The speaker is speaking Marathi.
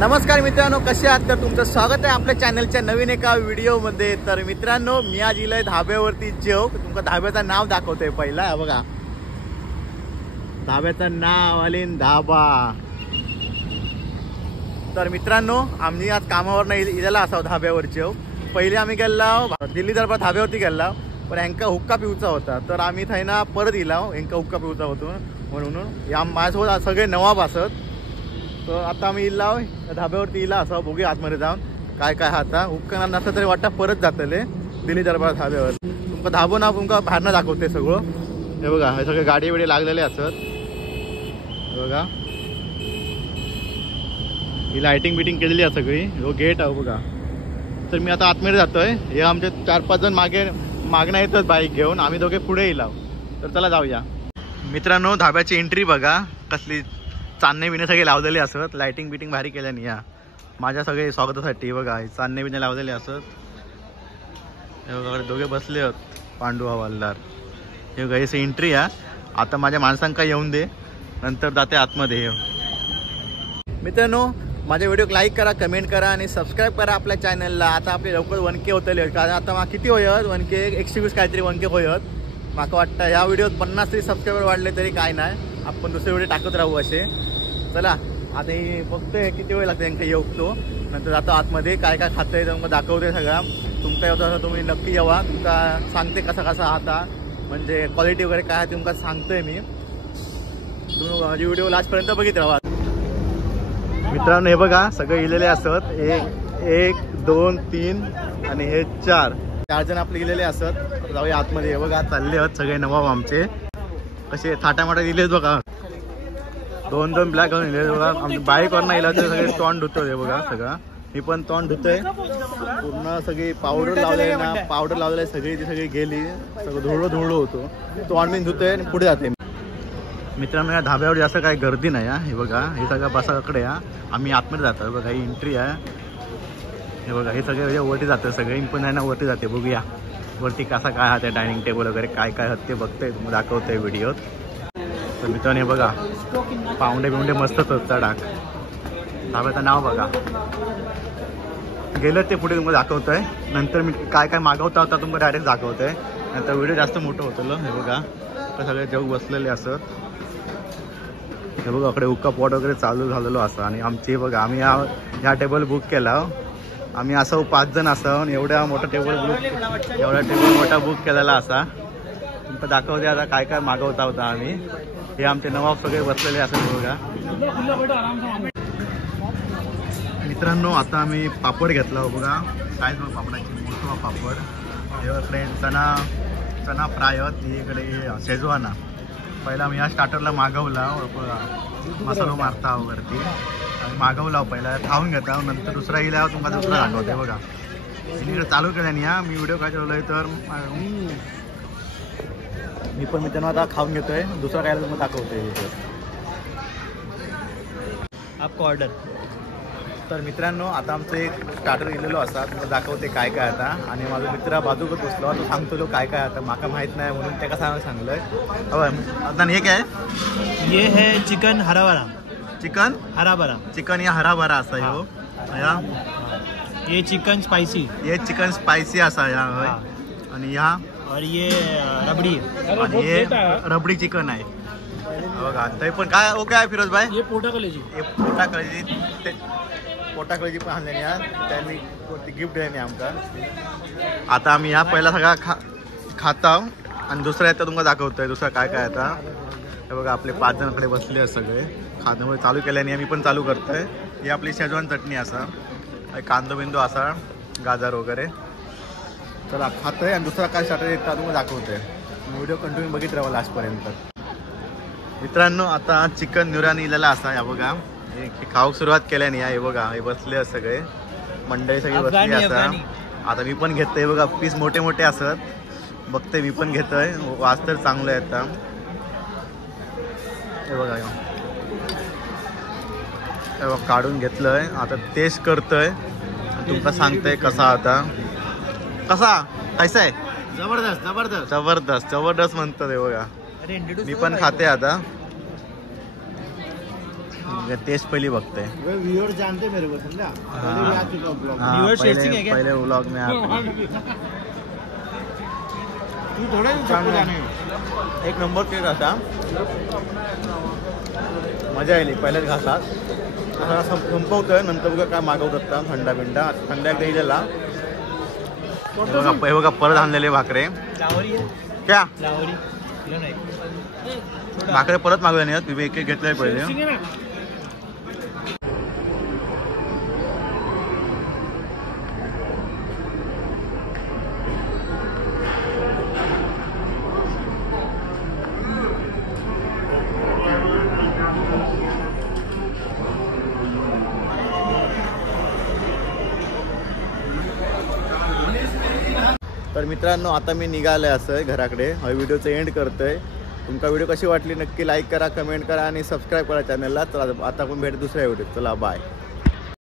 नमस्कार मित्रांनो, कसे आहात? तर तुमचं स्वागत आहे आपल्या चॅनलच्या नवीन एका व्हिडिओमध्ये। तर मित्रांनो, मी आज इलाय धाब्यावरती जेव तुमका धाब्याचं नाव दाखवतोय। पहिला बघा, धाब्याचं नाव अलीन धाबा। तर मित्रांनो, आम्ही आज कामावर इलेला असाव धाब्यावर जेव। पहिले आम्ही गेलो दिल्ली दरबार धाब्यावरती गेलो, पण यांका हुक्का पिऊचा होता, तर आम्ही थैना परत इलाव यांका हुक्का पिऊचा होतो म्हणून। या माझ्यासोबत सगळे नवाब असत। तर आता आम्ही इलाव धाब्यावरती इला असा, बघूया आतमध्ये जाऊन काय काय आता हुक्का नसतं तरी वाटतं परत जातले दिल्ली दरबार धाब्यावर। तुमका धाबो ना तुमका बाहेरनं दाखवते सगळं। हे बघा, हे सगळे गाडी बिडी लागलेले असत। हे बघा, ही लाइटिंग बिटिंग केलेली आहे सगळी। हो गेट आहे बघा। तर मी आता आतमध्ये जातोय। हे आमचे 4-5 जण मागणं येतात बाईक घेऊन, आम्ही दोघे पुढे इलाव। तर चला जाऊया मित्रांनो। धाब्याची एंट्री बघा, कसली चांदणे बिणे सगळे लावलेले असत। लाइटिंग बिटिंग भारी केल्याने या माझ्या सगळे स्वागतासाठी बघा चांदणे बिणे लावलेले असत। हे बघा, दोघे बसले आहेत पांडू हवालदार। हे बघा, ही एंट्री आहे। आता माझ्या माणसांका येऊन दे, नंतर जाते आतमध्ये। मित्रांनो, माझ्या व्हिडिओ लाईक करा, कमेंट करा आणि सबस्क्राईब करा आपल्या चॅनलला। आता आपले लवकर 1K होतले, कारण आता किती होयत 1K 120 काहीतरी 1K होयत। माका वाटतं ह्या व्हिडिओत 50 तरी सबस्क्रायबर वाढले तरी काय नाही, आपण दुसरे व्हिडिओ टाकत राहू असे। चला आता ही बघतोय किती वेळ लागते यांना येऊतो, नंतर जातो आतमध्ये काय काय खातंय तुमका दाखवते सगळा। तुमका येतो तुम्ही नक्की यावा, तुमका सांगते कसा कसा आता म्हणजे क्वालिटी वगैरे काय आहे तुमका सांगतोय मी। तुम्ही माझी व्हिडिओ लास्टपर्यंत बघित राहा। मित्रांनो, हे बघा सगळे इलेले असत। 1 2 3 आणि हे 4 जण आपले इलेले असत। जाऊया आतमध्ये। हे बघा, चालले आहेत सगळे नवाब आमचे, कसे थाटामाटा दिलेत बघा। 2 ब्लॅक घालून इले बघा। आमच्या बाईकवर नाही इला तर सगळे तोंड धुतोय बघा सगळं। मी पण तोंड धुतोय पूर्ण। सगळी पावडर लावले ना, पावडर लावलेली सगळी ती सगळी गेली, सगळं धुळं होतो। तोंड मी धुतोय आणि पुढे जाते। मित्रांनो, या धाब्यावर जास्त काही गर्दी नाही आहे। हे बघा, हे सगळं बसाकडे आहे, आम्ही आतमध्ये जातो बघा। ही एंट्री आहे। हे बघा, हे सगळे वरती जातं सगळे, पण आहे ना वरती जाते। बघूया वरती कसा काय आहे, डायनिंग टेबल वगैरे काय काय ते बघतोय, तुम्हाला दाखवतोय व्हिडिओत। तर मित्रांनो, हे बघा पाऊंडे बिवंडे मस्त चढाक। धाब्याचं नाव बघा, गेलं ते पुढे तुम्हाला दाखवतोय। नंतर मी काय काय मागवता होता तुम्हाला डायरेक्ट दाखवतोय, नंतर व्हिडिओ जास्त मोठं होतं। हे बघा, सगळे जग बसलेले असत। हे बघा, इकडे हुक्का पॉट वगैरे चालू झालेलो असं। आणि आमची बघा, आम्ही ह्या टेबल बुक केला। आम्ही असं 5 जण असं, एवढा मोठा टेबल मोठा बुक केलेला असा। तुमचं दाखवते आता काय काय मागवता होता आम्ही। हे आमचे नवाब सगळे बसलेले असत बघा। मित्रांनो, आता आम्ही पापड घेतला बघा। काय पापडाची मोठा पापड। इकडे चना फ्राय होत, इकडे शेजवाना। पहिला मी या स्टार्टरला मागवला, मसाला मारता वरती मागवला पहिला, खाऊन घेता। नंतर दुसरा येईल तुम्हाला दुसरा दाखवते बघा। इकडे चालू केल्याने या मी व्हिडिओ काय ठेवलोय, तर मी पण मित्रांनो आता खाऊन घेतोय। दुसरा काय तुम्हाला दाखवतोय आपको ऑर्डर। तर मित्रांनो, आता आमचं एक स्टार्टर गेलेलो असा, तुम्हाला दाखवते काय काय आता। आणि माझा मित्र बाजूकच बसलो, तो सांगतो काय काय आता माका माहित नाही म्हणून त्याला सांगलंय। आता हे काय, ये है चिकन हराभरा। चिकन हराभरा, चिकन या हराभरा असा ह्यो। ये चिकन स्पाइसी, ये चिकन स्पाइसी असा या। आणि या और ये रबड़ी, आणि हे रबडी चिकन आहे बघा। ते पण काय ओ काय फिरोज भाई, ये पोटा कलेजी, पोटा कलेजी पण आणले या, त्यांनी गिफ्ट आहे आमका। आता आम्ही या पहिला सगळा खाता आणि दुसरा येतं तुम्हाला दाखवतोय दुसरा काय काय आता। हे बघा, आपले 5 जणांकडे बसले आहेत सगळे। खाणं चालू केल्याने आम्ही पण चालू करतोय। ही आपली शेजवान चटणी असा, कांदो बिंदू असा, गाजर वगैरे। चला खातोय आणि दुसरा काय स्टार्टर येतात तुम्हाला दाखवतोय। व्हिडिओ कंटिन्यू बघित राहा लास्टपर्यंत। मित्रांनो, आता चिकन न्युरानी इलेला असा। या बघा, खाऊक सुरुवात केल्याने हे बघा, हे बसले आहेत सगळे, मंडळी सगळी बसली असा। आता मी पण घेतोय बघा, पीस मोठे मोठे असत, बघते मी पण घेतोय। वास तर चांगलं आहे आता। हे बघा, काढून घेतलंय, आता टेस्ट करतोय, तुमका सांगतोय कसा आता। कसा कैसा आहे? जबरदस्त जबरदस्त जबरदस्त जबरदस्त म्हणतात हे बघा। मी पण खाते आता। तेच पहिली बघतोय. व्यूअर जानते मेरे को समझा. पहले भी आ चुका हूं ब्लॉग. हाँ, व्यूअर शेयरिंग है क्या? पहले व्लॉग में आप तू थोड़ा ही चक्कू जाने. एक नंबर केक असा मजा आली पहिल्याच घासात. आता संपवतोय नंतर बघा काय मागवतात का थंडा बिंडा. थंडा एकदा दिलेला हे बघा परत आणलेले भाकरे. लावरी है क्या लावरी नाही. भाकरे परत मागवले नाही. तुम्ही एक एक घेतलंय पहिले. तर मित्रांनो आता मी निघालोय असं घराकडे. हा व्हिडिओचं एंड करतोय. तुमका व्हिडिओ कशी वाटली नक्की लाईक करा, कमेंट करा आणि सबस्क्राईब करा चॅनलला. चला आता आपण भेट दुसऱ्या व्हिडिओत. चला बाय.